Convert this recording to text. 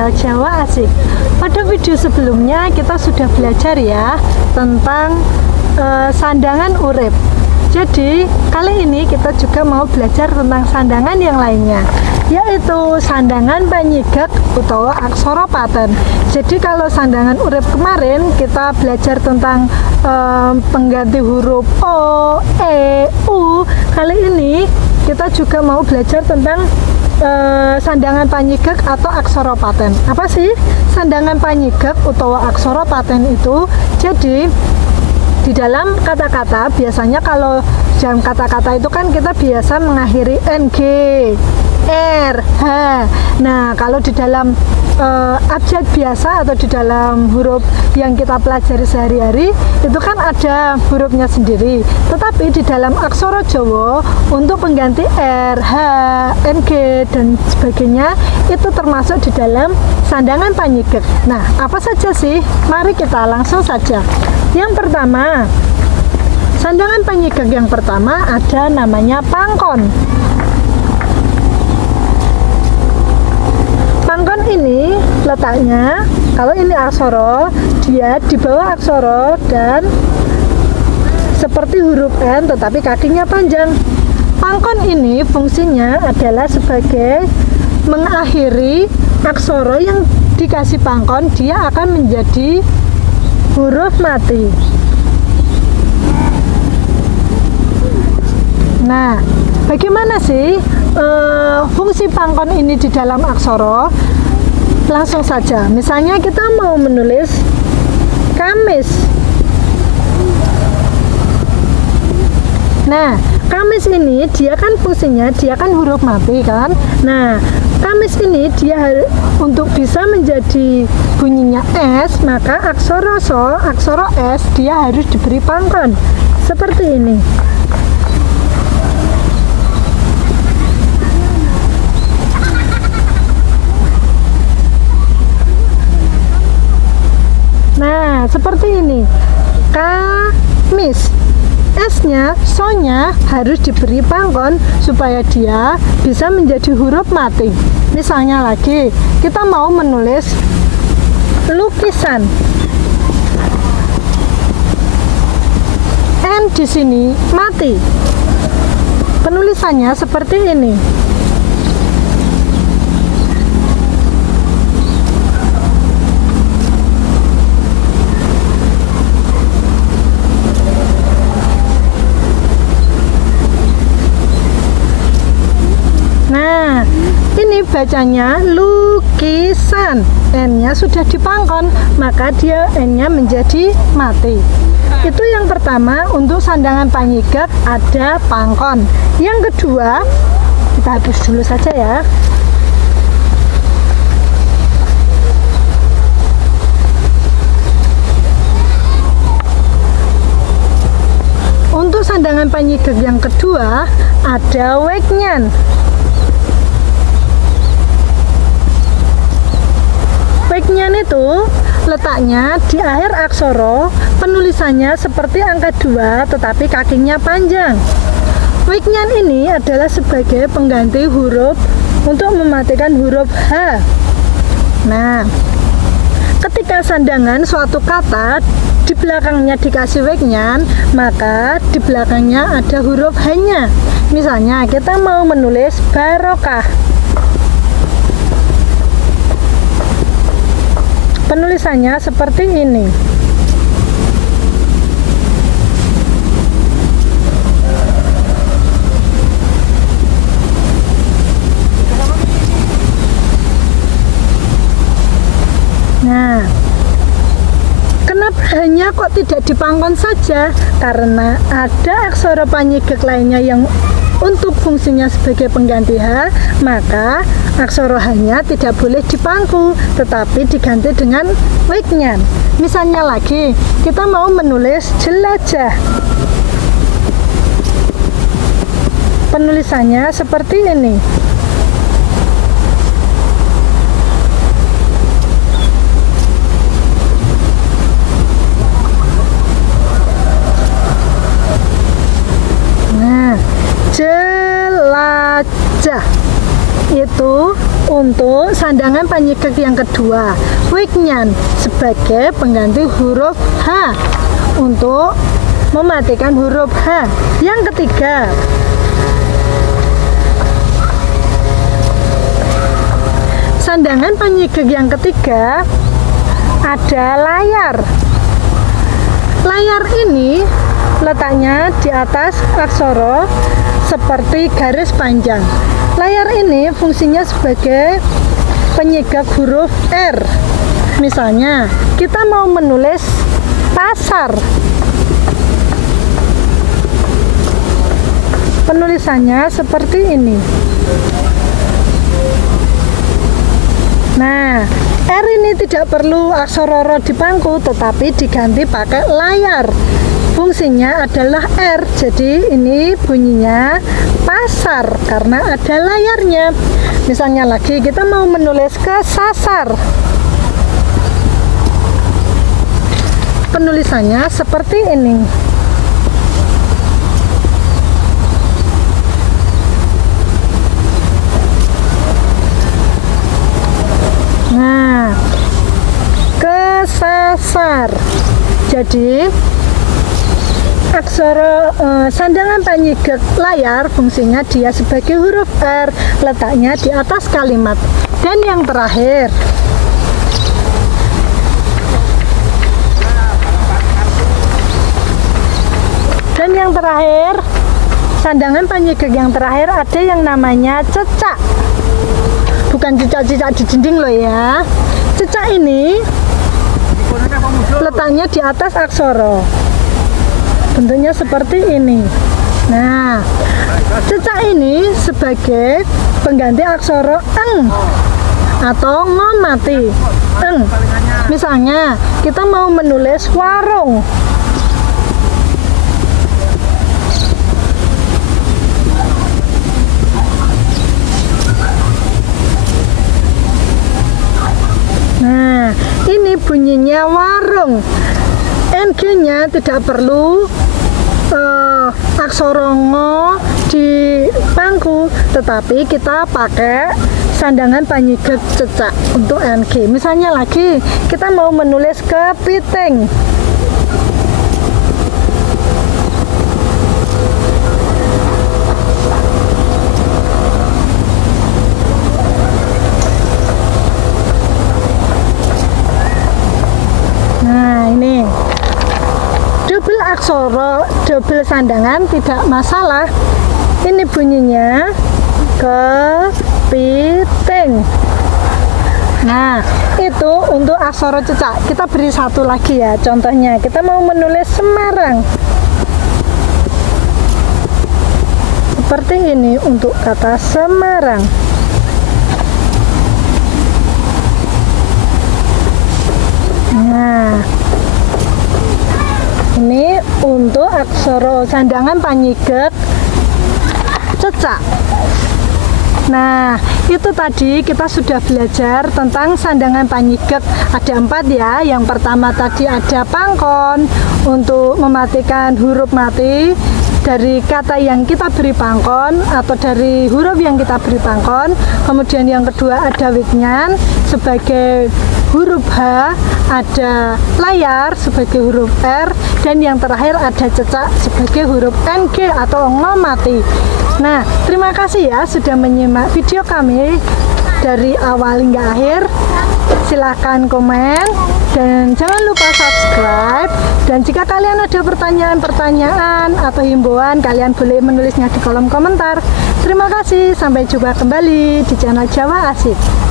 channel Jawa Asik. Pada video sebelumnya kita sudah belajar ya tentang sandangan urip. Jadi kali ini kita juga mau belajar tentang sandangan yang lainnya, yaitu sandangan panyigek utawa aksara paten. Jadi kalau sandangan urip kemarin kita belajar tentang pengganti huruf O, E, U. Kali ini kita juga mau belajar tentang sandangan panyigek atau aksara paten. Apa sih sandangan panyigek utawa aksara paten itu? Jadi di dalam kata-kata biasanya kalau dalam kata-kata itu kan kita biasa mengakhiri NG, R, H. Nah kalau di dalam abjad biasa atau di dalam huruf yang kita pelajari sehari-hari itu kan ada hurufnya sendiri. Tetapi di dalam aksara Jawa untuk pengganti R, H, NG dan sebagainya itu termasuk di dalam sandangan panyigek. Nah apa saja sih? Mari kita langsung saja. Yang pertama, sandangan panyigek yang pertama ada namanya pangkon. Pangkon ini letaknya, kalau ini aksara, dia di bawah aksara dan seperti huruf N tetapi kakinya panjang. Pangkon ini fungsinya adalah sebagai mengakhiri aksara yang dikasih pangkon, dia akan menjadi huruf mati. Nah, bagaimana sih fungsi pangkon ini di dalam aksara? Langsung saja, misalnya kita mau menulis Kamis. Nah, Kamis ini dia kan fungsinya, dia kan huruf mati kan. Nah, Kamis ini dia untuk bisa menjadi bunyinya S, maka aksara so, aksara S dia harus diberi pangkon seperti ini. Nah, seperti ini. Kamis. S-nya, so-nya harus diberi pangkon supaya dia bisa menjadi huruf mati. Misalnya lagi, kita mau menulis lukisan. N di sini mati. Penulisannya seperti ini. Nah, ini bacanya lukisan. N-nya sudah dipangkon, maka dia N-nya menjadi mati. Itu yang pertama, untuk sandangan panyigek ada pangkon. Yang kedua, kita hapus dulu saja ya. Untuk sandangan panyigek yang kedua ada weknyan. Weknyan itu letaknya di akhir aksara, penulisannya seperti angka 2 tetapi kakinya panjang. Weknyan ini adalah sebagai pengganti huruf untuk mematikan huruf H. Nah, ketika sandangan suatu kata di belakangnya dikasih weknyan, maka di belakangnya ada huruf H-nya. Misalnya kita mau menulis barokah. Penulisannya seperti ini. Nah, kenapa hanya kok tidak dipangkon saja? Karena ada aksara panyigek lainnya yang untuk fungsinya sebagai pengganti H, maka aksara H-nya tidak boleh dipangku, tetapi diganti dengan weknyan. Misalnya lagi, kita mau menulis jelajah. Penulisannya seperti ini. Nah, jelajah itu untuk sandangan panyigek yang kedua, wiknyan sebagai pengganti huruf H untuk mematikan huruf H. Yang ketiga, sandangan panyigek yang ketiga ada layar. Layar ini letaknya di atas aksara seperti garis panjang. Layar ini fungsinya sebagai penyigek huruf R. Misalnya, kita mau menulis pasar. Penulisannya seperti ini. Nah, R ini tidak perlu aksara ro di pangku, tetapi diganti pakai layar. Fungsinya adalah R, jadi ini bunyinya pasar karena ada layarnya. Misalnya lagi kita mau menulis kesasar. Penulisannya seperti ini. Nah, kesasar. Jadi aksara sandangan panyigek layar fungsinya dia sebagai huruf R, letaknya di atas kalimat. Dan yang terakhir, sandangan panyigek yang terakhir ada yang namanya cecak. Bukan cicak-cicak di dinding loh ya. Cecak ini letaknya di atas aksara. Bentuknya seperti ini. Nah, cecak ini sebagai pengganti aksara eng atau ngomati. Eng. Misalnya, kita mau menulis warung. Nah, ini bunyinya warung. NG-nya tidak perlu aksara ngo di pangku, tetapi kita pakai sandangan panyigek cecak untuk NG. Misalnya lagi, kita mau menulis kepiting. Ini double aksara, double sandangan tidak masalah. Ini bunyinya kepiting. Nah, itu untuk aksara cecak. Kita beri satu lagi ya. Contohnya, kita mau menulis Semarang. Seperti ini untuk kata Semarang. Nah, ini untuk aksara sandangan panyigek cecak. Nah, itu tadi kita sudah belajar tentang sandangan panyigek. Ada 4 ya. Yang pertama tadi ada pangkon untuk mematikan huruf mati dari kata yang kita beri pangkon atau dari huruf yang kita beri pangkon. Kemudian yang kedua ada wiknyan sebagai huruf H, ada layar sebagai huruf R, dan yang terakhir ada cecak sebagai huruf NG atau ngomati. Nah, terima kasih ya sudah menyimak video kami dari awal hingga akhir. Silahkan komen dan jangan lupa subscribe. Dan jika kalian ada pertanyaan-pertanyaan atau himbauan, kalian boleh menulisnya di kolom komentar. Terima kasih, sampai jumpa kembali di channel Jawa Asik.